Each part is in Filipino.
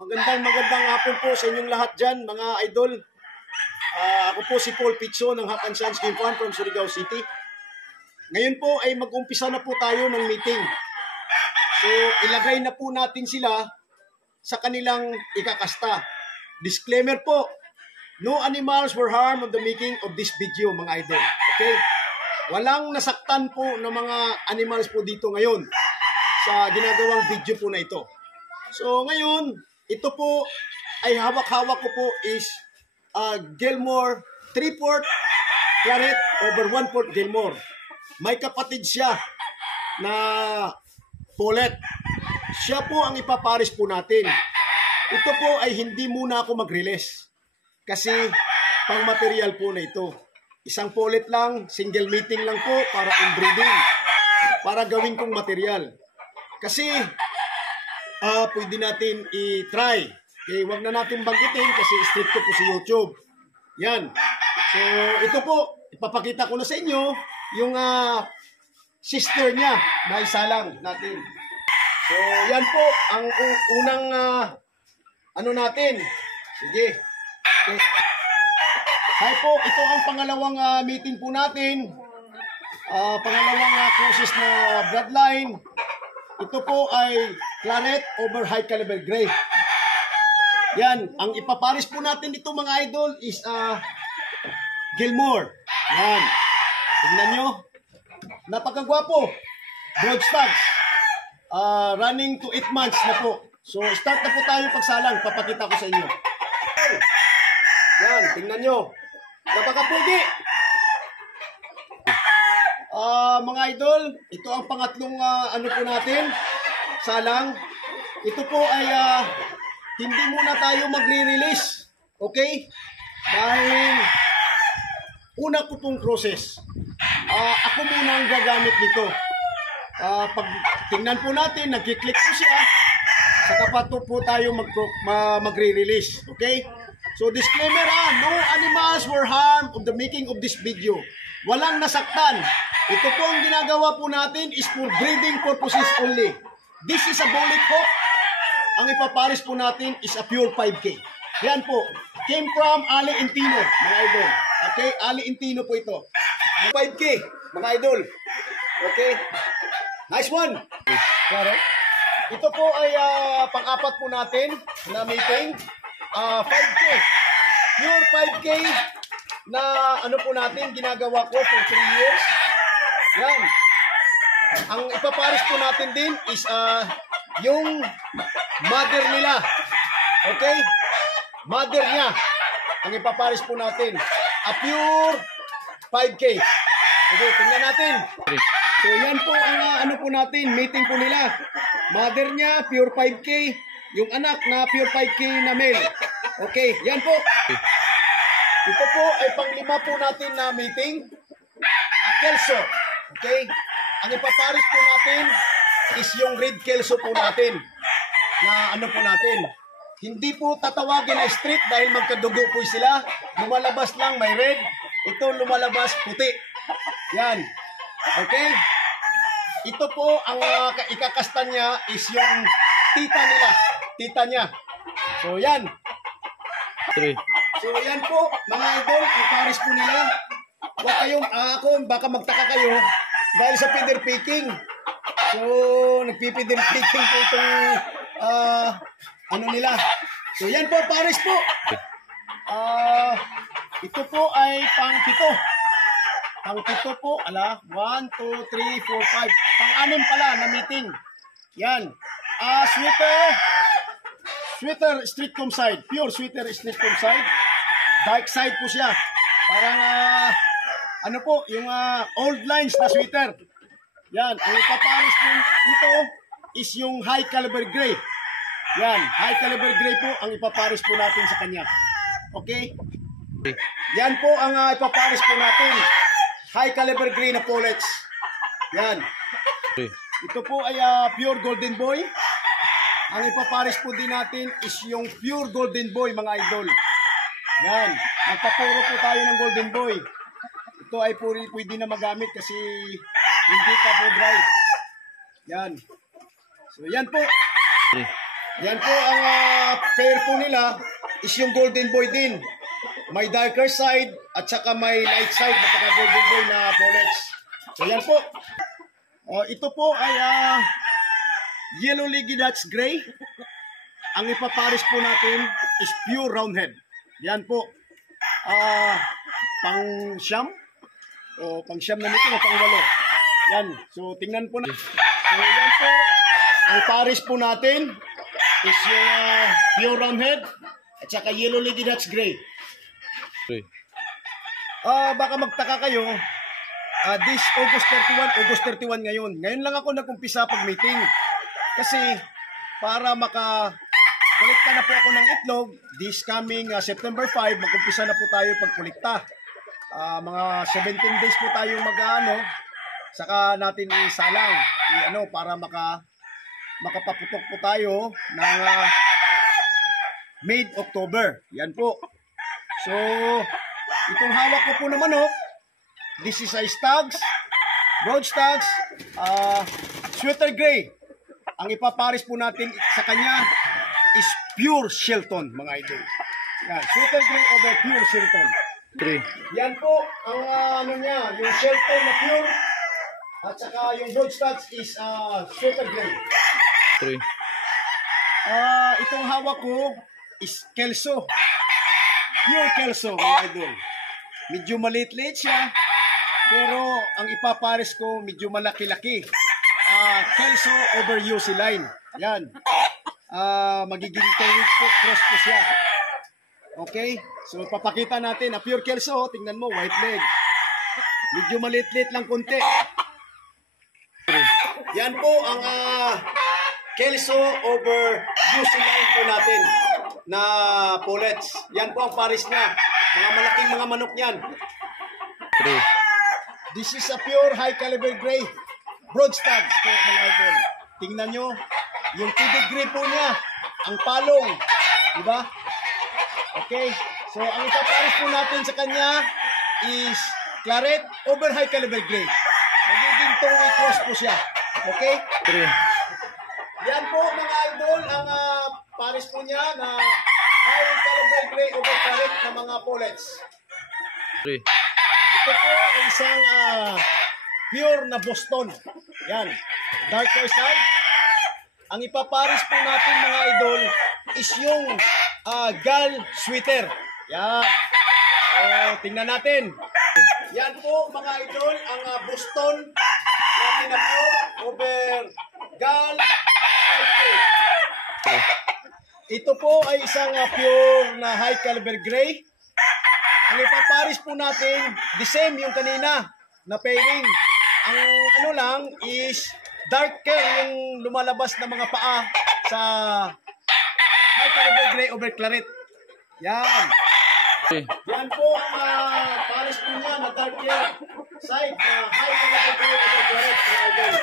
Magandang hapon po sa inyong lahat dyan, mga idol. Ako po si Paul Pizzo ng Hap and Sons Game Farm from Surigao City. Ngayon po ay mag-umpisa na po tayo ng meeting. So, ilagay na po natin sila sa kanilang ikakasta. Disclaimer po, no animals were harmed on the making of this video, mga idol. Okay? Walang nasaktan po ng mga animals po dito ngayon sa ginagawang video po na ito. So, ngayon, ito po ay hawak-hawak ko po is Gilmore 3/4 Claret over 1/4 Gilmore. May kapatid siya na Paulet. Siya po ang ipapares po natin. Ito po ay hindi muna ako mag-release kasi pang material po na ito. Isang Paulet lang, single meeting lang po para inbreeding, para gawin kong material. Kasi pwede natin i-try. Okay, wag na natin banggitin kasi strict po si YouTube. Yan. So, ito po, ipapakita ko na sa inyo yung sister niya na isa lang natin. So, yan po ang unang ano natin. Sige. Okay. Hi po, ito ang pangalawang meeting po natin. Pangalawang process na bloodline. Ito po ay Claret over High Caliber Gray. Yan, ang ipapares po natin dito mga idol is Gilmore. Yan. Tingnan nyo. Napakagwapo. Broad stags. Running to 8 months na po. So, start na po tayo pagsalang. Papakita ko sa inyo. Yan, tingnan nyo. Napakapugi. Mga idol, ito ang pangatlong ano po natin, salang. Ito po ay hindi muna tayo magre-release. Okay? Dahil una ko pong process. Ako muna ang gagamit nito. Pag tingnan po natin, nagkiklik po siya, saka pa po tayo magre-release. Okay? So disclaimer, no animals were harmed of the making of this video. Walang nasaktan. Ito po ang ginagawa po natin is for breeding purposes only. This is a bullet hook. Ang ipapares po natin is a pure 5K. Yan po. Came from Ali Intino, mga idol. Okay? Ali Intino po ito. 5K, mga idol. Okay? Nice one. Claro. Ito po ay pang-apat po natin na meeting. 5K. Pure 5K na ano po natin, ginagawa ko for 3 years. Yan. Ang ipapares po natin din is yung mother nila. Okay? Mother niya. Ang ipapares po natin. A pure 5K. Okay, tingnan natin. So yan po ang ano po natin, meeting po nila. Mother niya, pure 5K. Yung anak na pure 5K na male. Okay, yan po. Ito po ay pang-5 po natin na meeting. Kelso. Okay? Ang ipapares po natin is yung red Kelso po natin. Na ano po natin. Hindi po tatawagin na street dahil magkadugo po sila. Lumalabas lang may red. Ito lumalabas puti. Yan. Okay? Ito po ang ikakasta niya is yung tita nila. Tita niya. So yan. 3. So yan po, mga idol, ang pares po nila. Huwag kayong, ako, baka magtaka kayo dahil sa feeder picking. So, nagpipidder picking po itong, ano nila. So yan po, pares po. Ito po ay pang-7. Pang-7 po, 1, 2, 3, 4, 5. Pang-6 pala na meeting. Yan. Sweater streetcomb side. Pure sweater streetcomb side. Dark side po siya. Parang, ano po, yung old lines na sweater. Yan. Ang ipapares po dito is yung high caliber gray. Yan. High caliber gray po ang ipapares po natin sa kanya. Okay? Yan po ang ipapares po natin. High caliber gray na Paulets. Yan. Ito po ay pure golden boy. Ang ipapares po din natin is yung pure golden boy, mga idol. Yan. Magpapuro po tayo ng golden boy. Ito ay pwede na magamit kasi hindi pa po dry. Yan. So yan po. Yan po ang pair po nila is yung Golden Boy din. May darker side at saka may light side na pagka Golden Boy na pullets. So yan po. Ito po ay Yellow Legged Hats Gray. Ang ipapares po natin is pure roundhead. Yan po. Pang siyam o pang siyam na nito o pang walo. Yan. So tingnan po na. So yan po. Ang pares po natin is yung pure roundhead at saka Yellow Legged Hats Gray. Baka magtaka kayo. This August 31 ngayon. Ngayon lang ako nag-umpisa pag-meeting. Kasi para maka-kolekta na po ako ng itlog, this coming September 5, mag-umpisa na po tayo pag-kolekta. Mga 17 days po tayo mag-ano, saka natin isalang, para makapaputok po tayo ng mid-October. Yan po. So, itong hawak ko po na manok, this is a stags, broad stags, sweater gray. Ang ipapares po natin sa kanya is pure Shelton, mga idol. Yan, sweater gray over pure Shelton. Yan po, ang niya, yung Shelton na pure, at saka yung broad stags is sweater gray. Itong hawak ko is Kelso. Pure Kelso, mga idol. Medyo maliit-liit siya, pero ang ipapares ko medyo malaki-laki. Kelso over UC line. Yan. Magiging 2 weeks po, cross po siya. Okay? So, papakita natin. Pure Kelso, tingnan mo, white leg. Medyo maliit-liit lang konti. Yan po ang Kelso over UC line po natin na pullets. Yan po ang pares niya. Mga malaking mga manok yan. This is a pure high caliber gray broad stags po, mga idol. Tingnan nyo, yung pedigree po niya, ang palong. Diba? Okay. So, ang ipapares po natin sa kanya is claret over high caliber gray. Magiging 2-way cross po siya. Okay? Yan po, mga idol, ang pares po niya na high caliber gray over claret na mga pullets. Ito po ay isang pure na Boston. Yan. Darker side. Ang ipapares po natin, mga idol, is yung Gal Sweater. Yan. So, tingnan natin. Yan po, mga idol, ang Boston natin na pure over Gal Sweater. Ito po ay isang pure na high caliber gray. Ang ipapares po natin, the same yung kanina na pairing. Ang ano lang is darker yung lumalabas na mga paa sa high caliber gray over claret. Yan. Yan po ang pares po niya na darker side na high caliber gray over claret, mga idol.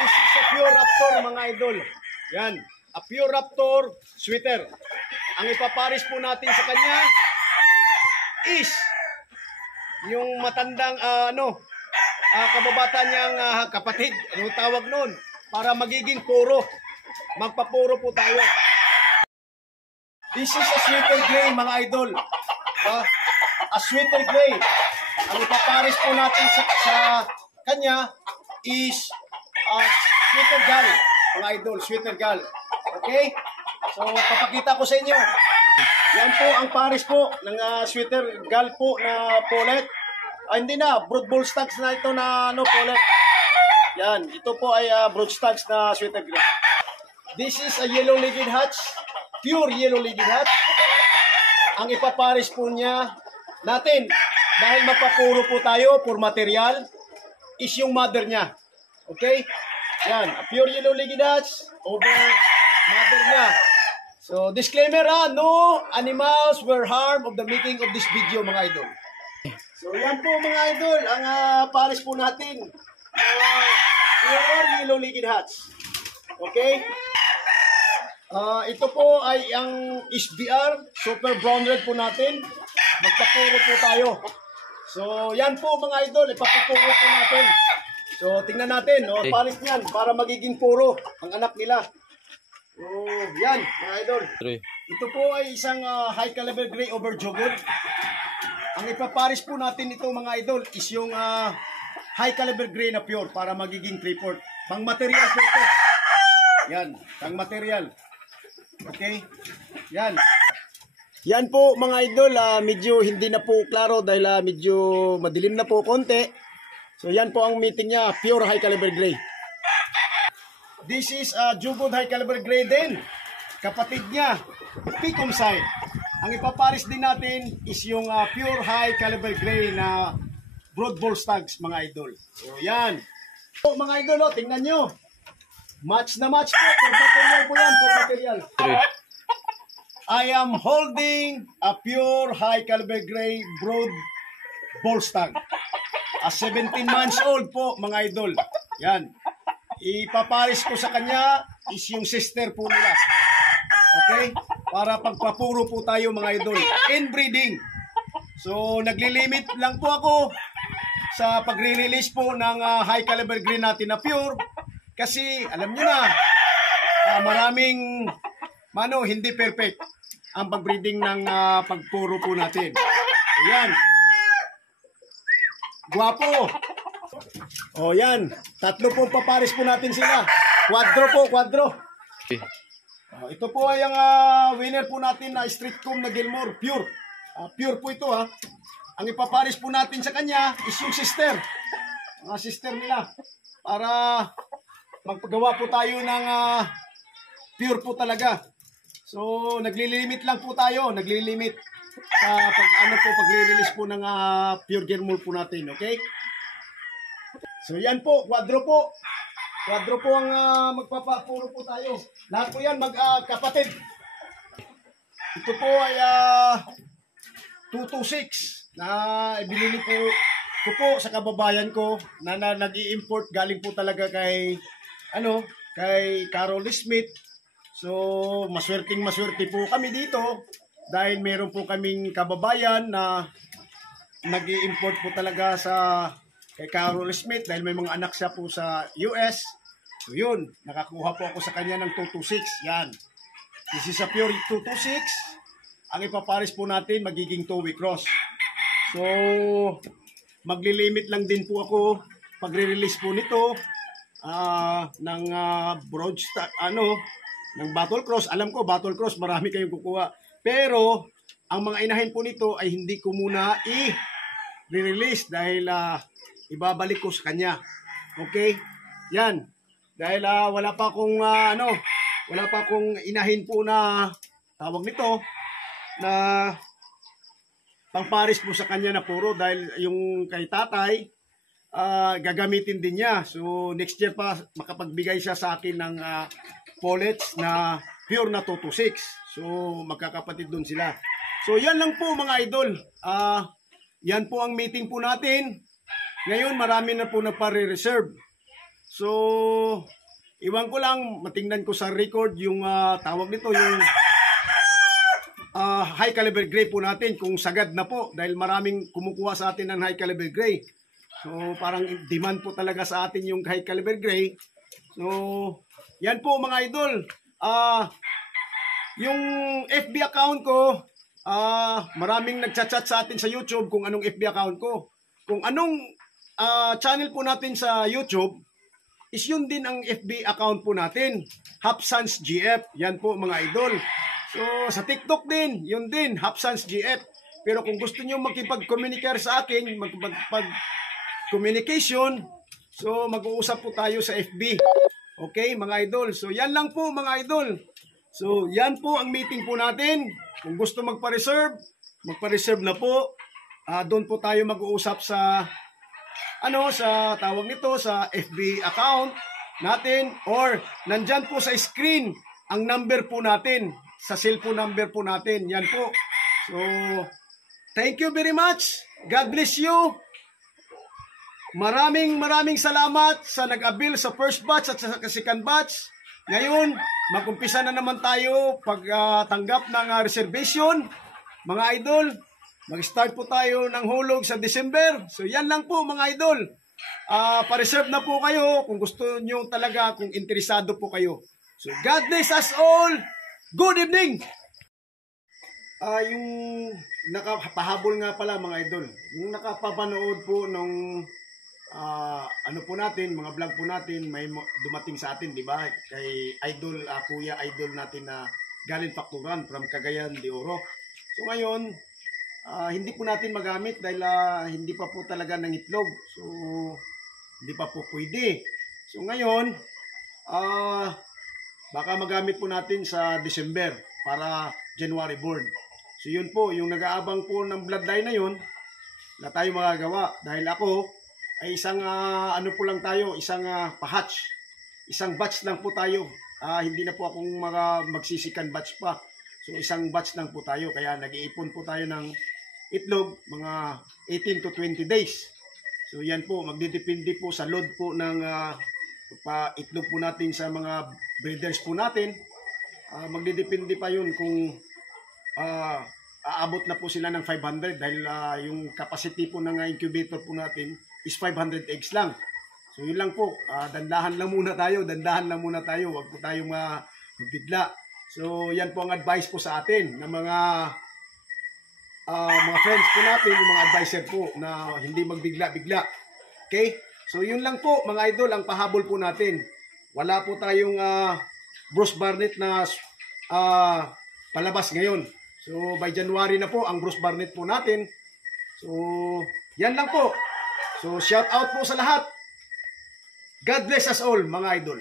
This is a pure Raptor, mga idol. Yan. A pure Raptor sweater. Ang ipapares po natin sa kanya is yung matandang kababata niyang kapatid, ano tawag nun, para magiging puro. Magpapuro po tayo. This is a sweater gray, mga idol. A sweater gray. Ang ipapares po natin sa kanya is sweater gal, mga idol, sweater gal. Okay? So, papakita ko sa inyo. Yan po ang pares po ng sweater gal po na pullet. Hindi na, broad bull stags na ito na pullet. Yan, ito po ay broad stags na sweater gray. This is a Yellow Legged Hats, pure Yellow Legged Hats. Ang ipapares po niya natin, dahil magpapuro po tayo for material, is yung mother niya. Okay? Yan, a pure Yellow Legged Hats over mother niya. So, disclaimer no animals were harmed of the making of this video, mga idol. So, yan po, mga idol, ang pares po natin. Pure Yellow Legged Hats. Okay? Ito po ay ang SBR, Super Brown Red po natin. Magpapuro po tayo. So, yan po, mga idol, ipapupuro po natin. So, tingnan natin, pares niyan para magiging puro ang anak nila. So, yan, mga idol. 3. Ito po ay isang high caliber gray over jogod. Ang ipaparis po natin ito mga idol is yung high caliber gray na pure para magiging 3/4. Pang material po ito. Yan, pang material. Okay? Yan. Yan po mga idol, medyo hindi na po klaro dahil medyo madilim na po konti. So yan po ang meeting niya, pure high caliber gray. This is jogod high caliber gray din. Kapatid niya, Picom side. Ang ipaparis din natin is yung pure high caliber gray na broad ball stags mga idol. So yan. So, mga idol, tingnan nyo. Match na match po. For material po yan, for material. 3. I am holding a pure high caliber gray broad ball stag. A 17 months old po mga idol. Yan. Ipaparis ko sa kanya is yung sister po nila. Okay? Para pagpapuro po tayo mga idol. Inbreeding. So, naglilimit lang po ako sa pagre-release po ng high caliber gray natin na pure. Kasi, alam nyo na, maraming hindi perfect ang pag-breeding ng pagpuro po natin. Ayan. Guwapo. O yan. 3 po paparis po natin sila. Quadro po, quadro. Ito po ay ang winner po natin na street comb na Gilmore. Pure. Pure po ito ha. Ang ipaparis po natin sa kanya is yung sister. Mga sister nila. Para magpagawa po tayo ng pure po talaga. So, naglilimit lang po tayo. Naglilimit sa pag-release po ng pure Gilmore po natin. Okay? So, yan po. Quadro po. Quadro po ang magpapapuro po tayo. Lahat po yan magkapatid. Ito po ay 226 na ibinili po ko po sa kababayan ko na nag-i-import galing po talaga kay kay Carol Smith. So, maswerteng maswerte po kami dito dahil meron po kaming kababayan na nag-i-import po talaga sa kay Carol Smith dahil may mga anak siya po sa US. So yun, nakakuha po ako sa kanya ng 226. Yan. This is a pure 226. Ang ipaparis po natin magiging 2-week cross. So, maglilimit lang din po ako pagre-release po nito ng broadstock, ng battle cross. Alam ko, battle cross, marami kayong kukuha. Pero, ang mga inahin po nito ay hindi ko muna i-release dahil ibabalik ko sa kanya. Okay? Yan. Dahil wala pa akong wala pa akong inahin po na tawag nito na pangparis po sa kanya na puro dahil yung kay tatay gagamitin din niya. So next year pa makapagbigay siya sa akin ng pullets na pure na 226. So magkakapatid doon sila. So yan lang po mga idol. Yan po ang meeting po natin. Ngayon, marami na po nagpare-reserve. So, iwan ko lang, matingnan ko sa record yung tawag nito, yung high caliber gray po natin, kung sagad na po, dahil maraming kumukuha sa atin ng high caliber gray. So, parang demand po talaga sa atin yung high caliber gray. So, yan po mga idol. Yung FB account ko, maraming nagchat-chat sa atin sa YouTube kung anong FB account ko. Kung anong channel po natin sa YouTube is yun din ang FB account po natin, Hapsans GF. Yan po mga idol. So sa TikTok din, yun din, Hapsans GF. Pero kung gusto niyo makipag-communicate sa akin, magpag-communication, so mag-uusap po tayo sa FB. Okay mga idol. So yan lang po mga idol. So yan po ang meeting po natin. Kung gusto magpa-reserve, magpa-reserve na po. Doon po tayo mag-uusap sa sa tawag nito sa FB account natin or nandyan po sa screen ang number po natin sa cellphone number po natin. Yan po. So thank you very much. God bless you. Maraming salamat sa nag-avail sa first batch at sa second batch. Ngayon, mag-umpisa na naman tayo pagtanggap ng reservation. Mga idol, mag-start po tayo ng hulog sa December. So yan lang po mga idol. Pa-reserve na po kayo kung gusto nyo talaga, kung interesado po kayo. So God bless us all. Good evening. Yung nakapahabol nga pala mga idol, yung nakapapanood po nung ano po natin, mga vlog po natin, may dumating sa atin, di ba? Kay idol, kuya idol natin na galing Facturan from Cagayan de Oro. So ngayon, hindi po natin magamit dahil hindi pa po talaga ng itlog. So hindi pa po pwede. So ngayon, baka magamit po natin sa December para January born. So yun po, yung nag-aabang po ng bloodline na yun, na tayo magagawa. Dahil ako, ay isang ano po lang tayo, isang pahatch. Isang batch lang po tayo. Hindi na po akong magsisikan batch pa. So isang batch lang po tayo. Kaya nag-iipon po tayo ng itlog, mga 18 to 20 days. So yan po, magdidepende po sa load po ng itlog po natin sa mga breeders po natin. Magdidepende pa yun kung aabot na po sila ng 500 dahil yung capacity po ng incubator po natin is 500 eggs lang. So yun lang po, dandahan lang muna tayo, huwag po tayong magbigla. So yan po ang advice po sa atin ng mga friends po natin, yung mga advisor po na hindi magbigla-bigla. Okay? So yun lang po mga idol, ang pahabol po natin. Wala po tayong Bruce Barnett na palabas ngayon. So, by January na po ang Bruce Barnett po natin. So, yan lang po. So, shout out po sa lahat. God bless us all, mga idol.